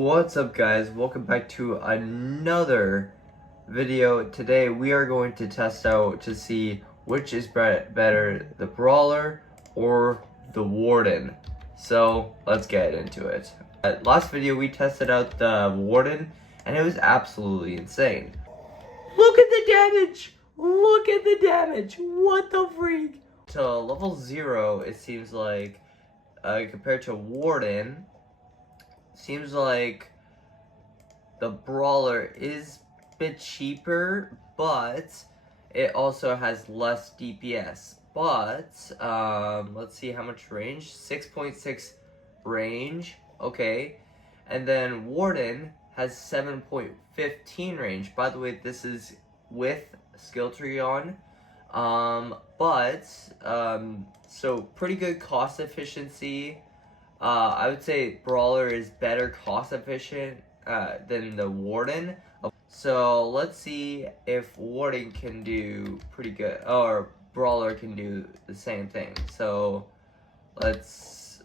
What's up, guys? Welcome back to another video. Today we are going to test out to see which is better, the Brawler or the Warden. So let's get into it. Last video we tested out the Warden and it was absolutely insane. Look at the damage! Look at the damage! What the freak? To level 0, it seems like compared to Warden, seems like the Brawler is a bit cheaper, but it also has less DPS. But let's see how much range. 6.6 range. Okay. And then Warden has 7.15 range. By the way, this is with skill tree on. So pretty good cost efficiency. I would say Brawler is better cost efficient than the Warden. So let's see if Warden can do pretty good, or Brawler can do the same thing. So let's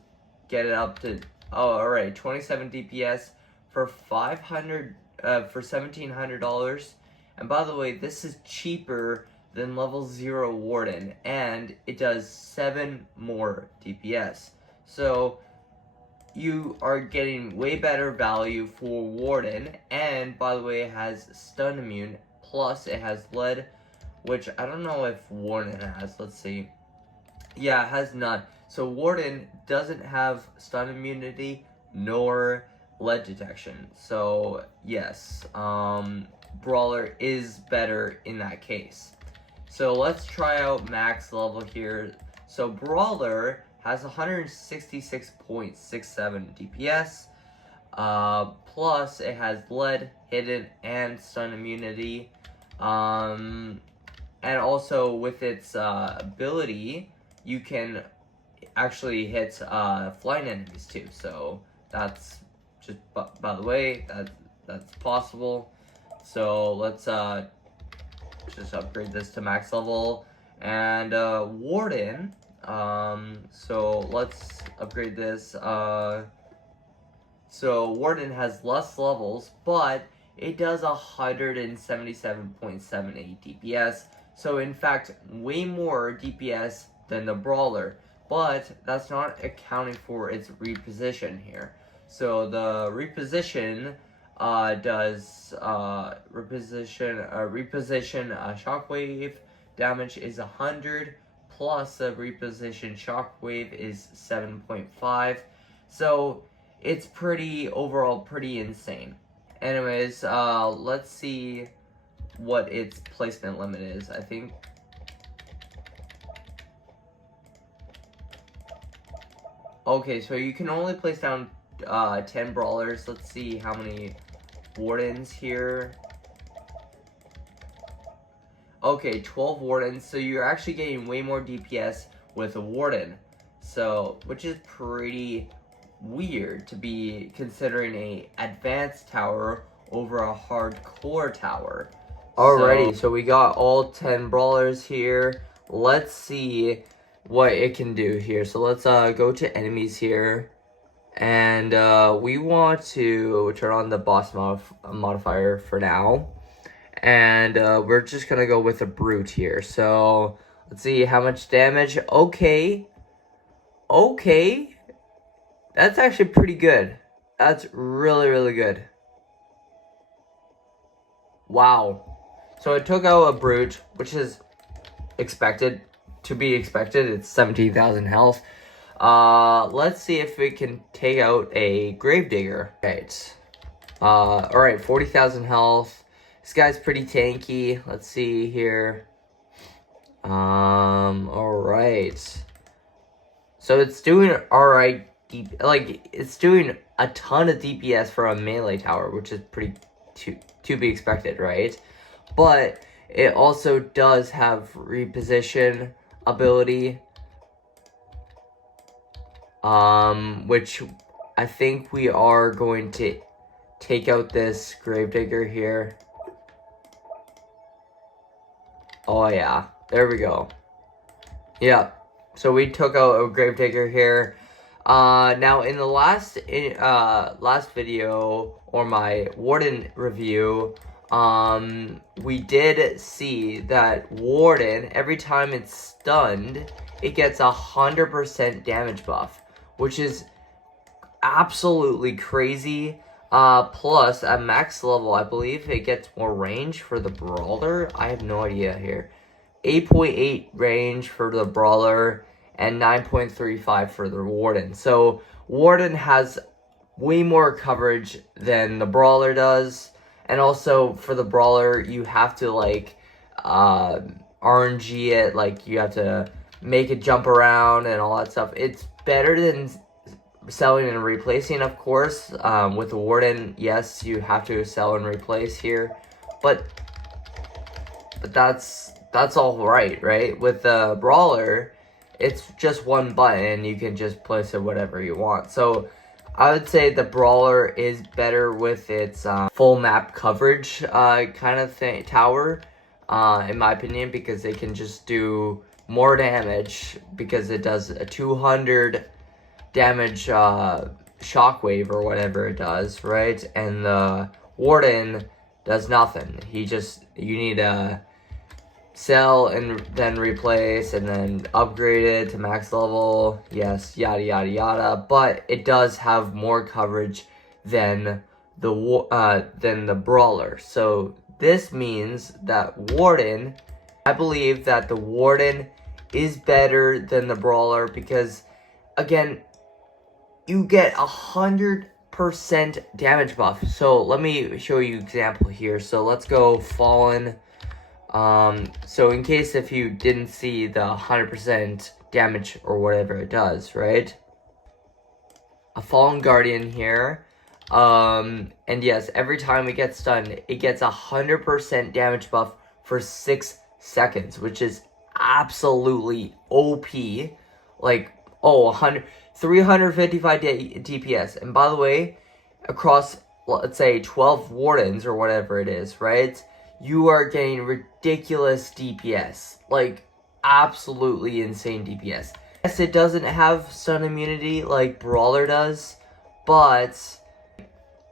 get it up to, alright, 27 DPS for $1,700. And by the way, this is cheaper than level 0 Warden, and it does 7 more DPS. So you are getting way better value for Warden, and by the way, it has stun immune, plus it has lead, which I don't know if Warden has. Let's see. Yeah, it has none. So Warden doesn't have stun immunity nor lead detection. So yes, Brawler is better in that case. So let's try out max level here. So Brawler has 166.67 DPS, plus it has lead, hidden, and stun immunity, and also with its ability, you can actually hit flying enemies too. So that's just, by the way, that's possible. So let's just upgrade this to max level. And Warden, so let's upgrade this. So Warden has less levels, but it does 177.78 DPS. So in fact, way more DPS than the Brawler, but that's not accounting for its reposition here. So the reposition does reposition shockwave damage is 100, plus the reposition shockwave is 7.5. So it's overall pretty insane. Anyways, let's see what its placement limit is. I think okay, so you can only place down 10 Brawlers. Let's see how many Wardens here. Okay, 12 Wardens, so you're actually getting way more DPS with a Warden. So, which is pretty weird to be considering a advanced tower over a hardcore tower. Alrighty, so we got all 10 Brawlers here. Let's see what it can do here. So let's go to enemies here. And we want to turn on the boss modifier for now. And we're just gonna go with a brute here. So let's see how much damage. Okay, that's actually pretty good. That's really good. Wow. So it took out a brute, which is to be expected. It's 17,000 health. Let's see if we can take out a gravedigger. Right. Alright, 40,000 health. This guy's pretty tanky. Let's see here. Alright. So it's doing alright. It's doing a ton of DPS for a melee tower, which is pretty to be expected, right? But it also does have reposition ability, which I think we are going to take out this gravedigger here. Oh yeah, there we go. Yeah, so we took out a gravedigger here. Now in the last video, or my Warden review, we did see that Warden, every time it's stunned, it gets 100% damage buff, which is absolutely crazy. Plus, at max level, I believe it gets more range for the Brawler. I have no idea here. 8.8 range for the Brawler, and 9.35 for the Warden. So, Warden has way more coverage than the Brawler does. And also, for the Brawler, you have to, like, RNG it. Like, you have to make it jump around and all that stuff. It's better than selling and replacing, of course. With the Warden, yes, you have to sell and replace here. But that's all right? With the Brawler, it's just one button. You can just place it whatever you want. So I would say the Brawler is better with its full map coverage kind of thing, tower, in my opinion, because it can just do more damage because it does a 200 damage shockwave or whatever it does, right? And the Warden does nothing. You need to sell and then replace and then upgrade it to max level, yes, yada yada yada. But it does have more coverage than the Brawler. So this means that Warden, I believe that the Warden is better than the Brawler because, again, you get 100% damage buff. So let me show you an example here. So let's go Fallen. So in case if you didn't see the 100% damage or whatever it does, right? A Fallen Guardian here. And yes, every time it gets stunned, it gets 100% damage buff for 6 seconds, which is absolutely OP. Like, 355 DPS. And by the way, across, let's say, 12 Wardens or whatever it is, right? You are getting ridiculous DPS. Like, absolutely insane DPS. Yes, it doesn't have stun immunity like Brawler does, but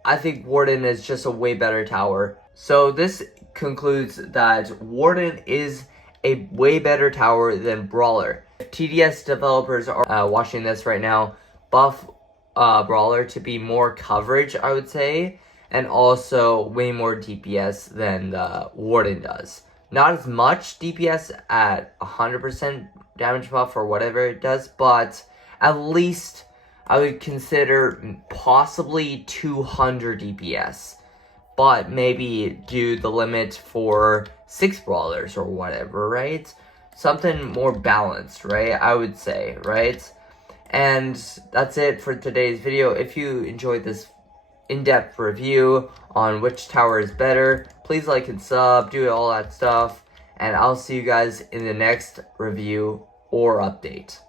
I think Warden is just a way better tower. So this concludes that Warden is a way better tower than Brawler. If TDS developers are watching this right now, buff Brawler to be more coverage, I would say, and also way more DPS than the Warden does. Not as much DPS at 100% damage buff or whatever it does, but at least I would consider possibly 200 DPS. But maybe do the limit for 6 Brawlers or whatever, right? Something more balanced, right? I would say, right? And that's it for today's video. If you enjoyed this in-depth review on which tower is better, please like and sub, do all that stuff, and I'll see you guys in the next review or update.